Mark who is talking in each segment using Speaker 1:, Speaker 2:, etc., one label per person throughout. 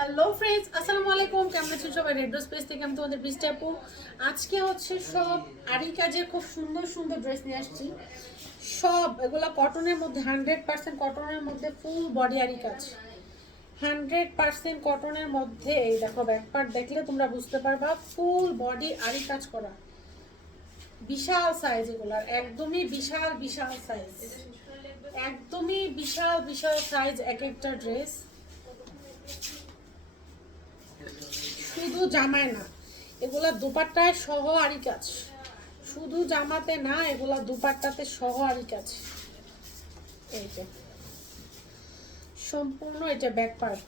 Speaker 1: Hello friends আসসালামু আলাইকুম কেমন আছেন সবাই? রেড রোজ পেজ থেকে আমি তোমাদের বৃষ্টি আজকে হচ্ছে সব আরি কাজের খুব সুন্দর সুন্দর ড্রেস নিয়ে আসছি, সব এগুলো কটনের মধ্যে হান্ড্রেড পার্সেন্ট কটনের মধ্যে ফুল বডি আরি কাজ হান্ড্রেড পার্সেন্ট কটনের মধ্যে, এই দেখো ব্যাক পার্ট দেখলে তোমরা বুঝতে পারবা ফুল বডি আরি কাজ করা। বিশাল সাইজ এগুলার একদমই বিশাল বিশাল সাইজ একদমই বিশাল বিশাল সাইজ এক একটা ড্রেস শুধু জামায় না, এগুলা দুপাট্টায় সহ আরি কাজ। শুধু জামাতে না, এগুলা দুপাট্টাতে সহ আরি কাজ। এই যে, সম্পূর্ণ এটা ব্যাক পার্ট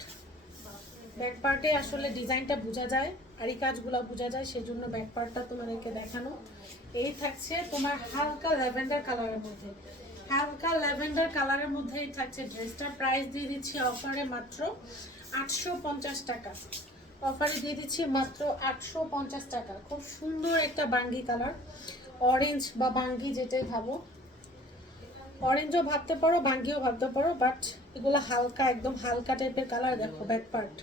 Speaker 1: ব্যাক পার্টে আসলে ডিজাইনটা বোঝা যায় আরি কাজগুলো বোঝা যায়, সেজন্য ব্যাক পার্টটা তোমাদেরকে দেখানো। এই থাকছে তোমার হালকা ল্যাভেন্ডার কালারের মধ্যে। হালকা ল্যাভেন্ডার কালারের মধ্যেই থাকছে ড্রেসটা প্রাইস দিয়ে দিচ্ছি অফারে মাত্র আটশো পঞ্চাশ টাকা। অফারে দিয়ে দিচ্ছি মাত্র আটশো পঞ্চাশ টাকা। খুব সুন্দর একটা বাঙ্গি কালার। অরেঞ্জ বা বাঙ্গি যেটাই ভাবো। অরেঞ্জও ভাবতে পারো, বাঙ্গিও ভাবতে পারো বাট এগুলো হালকা, একদম হালকা টাইপের কালার দেখো ব্যাক পার্ট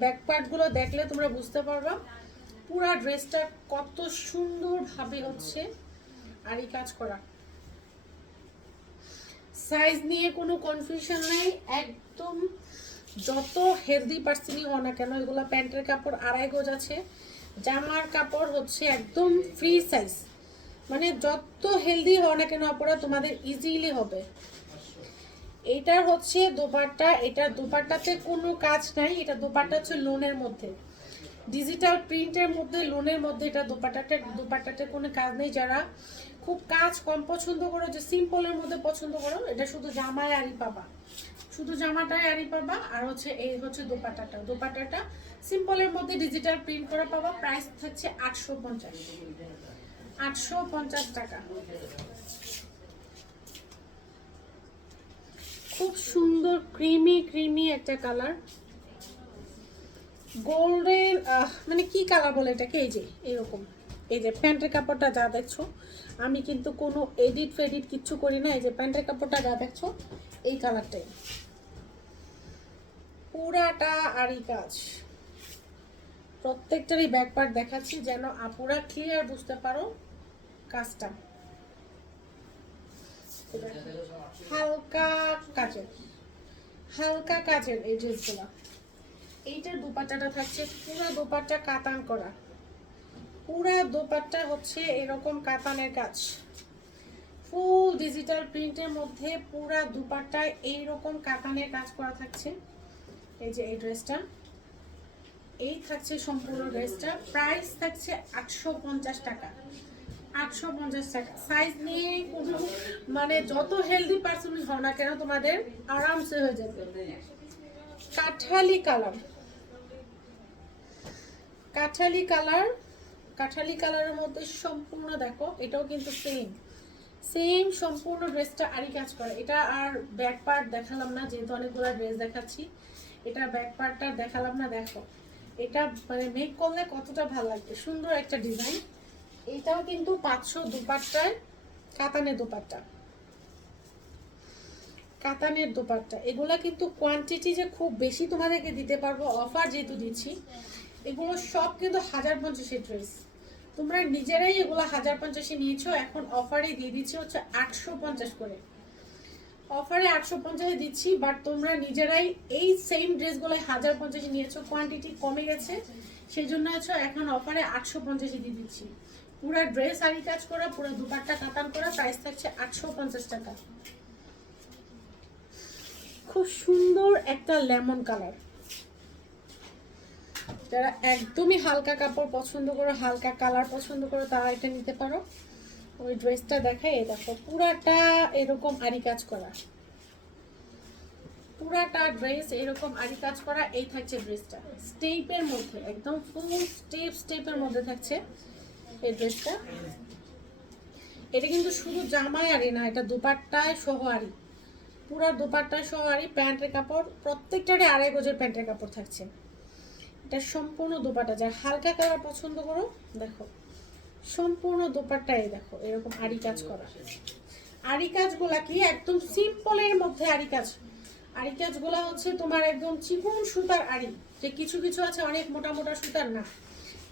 Speaker 1: ব্যাক পার্টগুলো দেখলে তোমরা বুঝতে পারবা। পুরা ড্রেসটা কত সুন্দরভাবে হচ্ছে। আরই কাজ করা। সাইজ নিয়ে কোনো কনফিউশন নাই, একদম যত হেলদি পার্সেনই হও না কেন, এগুলো প্যান্টের কাপড় আড়াই গজ আছে। জামার কাপড় হচ্ছে একদম ফ্রি সাইজ মানে যত হেলদি হও না কেন অপরা তোমাদের ইজিলি হবে। এইটার হচ্ছে দোপাট্টা, এটা দোপাট্টাতে কোনো কাজ নাই, এটা দোপাট্টা হচ্ছে লোনের মধ্যে। ডিজিটাল প্রিন্টের মধ্যে লোনের মধ্যে এটা দোপাট্টাতে দোপাট্টাতে কোনো কাজ নেই। যারা খুব কাজ কম পছন্দ করো, যে সিম্পলের মধ্যে পছন্দ করো, এটা শুধু জামায় আরই পাবা। শুধু জামাটাই আরই পাবা, আর হচ্ছে এই হচ্ছে দোপাট্টাটা। দোপাট্টাটা সিম্পলের মধ্যে ডিজিটাল প্রিন্ট করা পাবা প্রাইস থাকছে আটশো পঞ্চাশ। আটশো পঞ্চাশ টাকা। খুব সুন্দর ক্রিমি ক্রিমি একটা কালার গোল্ডের মানে কি কালার বলে এটাকে? এই যে, এরকম। এই যে প্যান্টের কাপড়টা যা দেখছ, আমি কিন্তু কোনো এডিট ফেডিট কিচ্ছু করি না। এই যে প্যান্টের কাপড়টা যা দেখছ, এই কালারটাই পুরাটা আরই কাজ। প্রত্যেকটারই ব্যাক পার্ট দেখাচ্ছি যেন আপুরা ক্লিয়ার বুঝতে পারো কাজটা। হালকা কাজের হালকা কাজের এই ড্রেসগুলো এইটার দুপাট্টাটা থাকছে পুরো দোপাট্টা কাতান করা। পুরা দোপাট্টা হচ্ছে এরকম কাতানের কাজ। ফুল ডিজিটাল প্রিন্টের মধ্যে পুরা দুপাট্টায় এইরকম কাতানের কাজ করা থাকছে। এই যে এই ড্রেসটা। এই থাকছে সম্পূর্ণ ড্রেসটা। প্রাইস থাকছে আটশো পঞ্চাশ টাকা। আটশো পঞ্চাশ টাকা। সাইজ নিয়ে কোনো মানে যত হেলদি পার্সন হও না কেন তোমাদের আরামসে হয়ে যাবে। কাঠালি কালার। কাঠালি কালার। কাঠালি কালারের মধ্যে সম্পূর্ণ দেখো, এটাও কিন্তু সেম সেম সম্পূর্ণ ড্রেসটা আরই কাজ করে। এটা আর ব্যাক পার্ট দেখালাম না, যেহেতু অনেকগুলো ড্রেস দেখাচ্ছি। এটা ব্যাক পার্টটা দেখালাম না, দেখো। এটা মানে মেক করলে কতটা ভালো লাগবে? সুন্দর একটা ডিজাইন এটাও কিন্তু পাঁচশো দুপাট্টায় কাতানের দুপাট্টা। কাতানের দোপাট্টা। এগুলা কিন্তু কোয়ান্টিটি যে খুব বেশি তোমাদেরকে দিতে পারব অফার যেহেতু দিচ্ছি, এগুলো সব কিন্তু হাজার পঞ্চাশের ড্রেস তোমরা নিজেরাই এগুলো হাজার পঞ্চাশে নিয়েছো, এখন অফারে দিয়ে দিচ্ছি হচ্ছে আটশো পঞ্চাশ করে। অফারে আটশো পঞ্চাশে দিচ্ছি বাট তোমরা নিজেরাই এই সেম ড্রেসগুলো হাজার পঞ্চাশে নিয়েছো কোয়ান্টিটি কমে গেছে। সেই জন্য হচ্ছে এখন অফারে আটশো পঞ্চাশে দিয়ে দিচ্ছি। পুরো ড্রেস আরি কাজ করা, পুরো দুপাট্টা কাতান করা প্রাইস থাকছে আটশো পঞ্চাশ টাকা। খুব সুন্দর একটা লেমন কালার। যারা একদমই হালকা কাপড় পছন্দ করো, হালকা কালার পছন্দ করো, তারা এটা নিতে পারো। ওই ড্রেসটা দেখাই দেখো, পুরাটা এরকম আরি কাজ করা। পুরাটা ড্রেস এরকম আরি কাজ করা, এই থাকছে ড্রেসটা স্টেপের মধ্যে, একদম ফুল স্টেপ স্টেপের মধ্যে থাকছে এই ড্রেসটা এটা কিন্তু শুধু জামায় আরি না, এটা দুপাট্টায় সহ আরি। পুরো দোপাট্টা সহ আরই প্যান্টের কাপড়, প্রত্যেকটারই আড়াই গজের প্যান্টের কাপড় থাকছে। এটা সম্পূর্ণ দোপাট্টা, যারা হালকা কালার পছন্দ করো, দেখো। সম্পূর্ণ দোপাট্টাই দেখো, এরকম আড়ি কাজ করা। আড়ি কাজগুলা কি? একদম সিম্পলের মধ্যে আড়ি কাজ। আড়ি কাজগুলো হচ্ছে তোমার একদম চিকুন সুতার আড়ি। যে কিছু কিছু আছে অনেক মোটা মোটা সুতার না।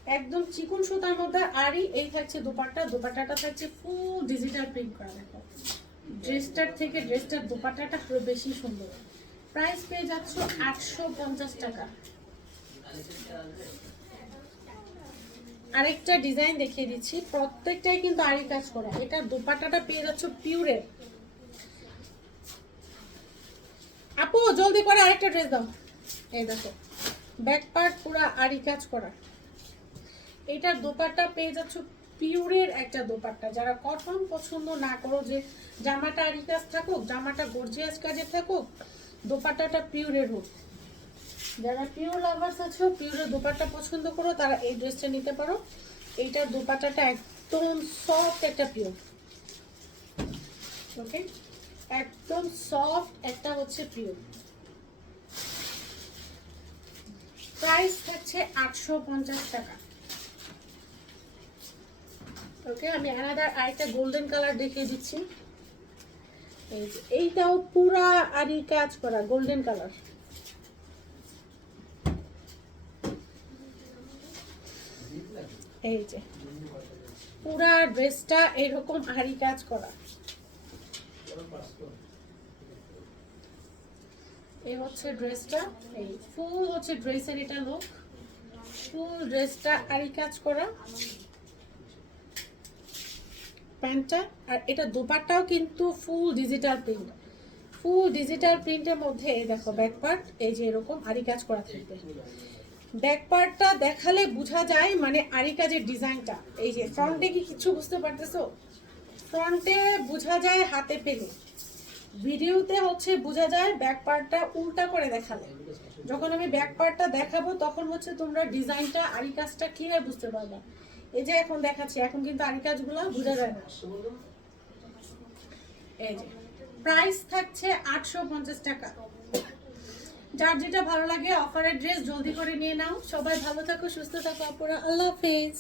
Speaker 1: একদম চিকুন সুতার মধ্যে আড়ি, এই থাকছে দোপাট্টা, দোপাট্টাটা থাকছে ফুল ডিজিটাল প্রিন্ট করা, দেখো। ড্রেসটার থেকে ড্রেসটার দোপাট্টাটা বেশি সুন্দর। প্রাইস পেয়ে যাচ্ছ আটশো পঞ্চাশ টাকা। আরেকটা ডিজাইন দেখিয়ে দিচ্ছি। প্রত্যেকটাই কিন্তু আড়ি কাজ করা। এটা দোপাট্টাটা পেয়ে যাচ্ছ পিউরের আপু, জলদি করে আরেকটা ড্রেস দাও। এই দেখো ব্যাক পার্ট পুরো আড়ি কাজ করা। এটার দোপাট্টা পেয়ে যাচ্ছ পিউরের একটা দোপাট্টা যারা কটন পছন্দ না করো, যে জামাটা আড়ি কাজ থাকুক, জামাটা গর্জিয়াস কাজের থাকুক দোপাট্টাটা পিউরের হোক। যারা পিওর লাভার্স আছো পিওরের দোপাট্টা পছন্দ করো, তারা এই ড্রেসটা নিতে পারো। এইটার দোপাট্টাটা একদম সফট একটা পিওর ওকে একদম সফট একটা হচ্ছে পিওর প্রাইস থাকছে আটশো টাকা। ওকে আমি আনাদার আরেকটা গোল্ডেন কালার দেখিয়ে দিচ্ছি। এইটাও পুরা আরি কাজ করা গোল্ডেন কালার এই যে, পুরা ড্রেসটা এরকম আরি কাজ করা। এই হচ্ছে ড্রেসটা, এই ফুল হচ্ছে ড্রেসের এটা লুক ফুল ড্রেসটা আরি কাজ করা। প্যান্টটা, আর এটা দোপাট্টাও কিন্তু full digital print. Full digital প্রিন্টের মধ্যে, এই দেখো ব্যাক পার্ট এই যে এরকম আরি কাজ করা থাকবে। ব্যাক পার্টটা দেখালে বোঝা যায় মানে আরি কাজের ডিজাইনটা। এই যে ফ্রন্টে কি কিছু বুঝতে পারতেছো? ফ্রন্টে বোঝা যায় হাতে পেলে। ভিডিওতে হচ্ছে বোঝা যায় ব্যাক পার্টটা উল্টা করে দেখালে। যখন আমি ব্যাক পার্টটা দেখাবো, তখন হচ্ছে তোমরা ডিজাইনটা আরি কাজটা ক্লিয়ার বুঝতে পারবে। এই যে এখন দেখাচ্ছি, এখন কিন্তু আরি কাজগুলো বোঝা যায় না। এই যে। প্রাইস থাকছে আটশো পঞ্চাশ টাকা। যার যেটা ভালো লাগে অফারের ড্রেস জলদি করে নিয়ে নাও। সবাই ভালো থাকো, সুস্থ থাকো আপনারা আল্লাহ হাফেজ।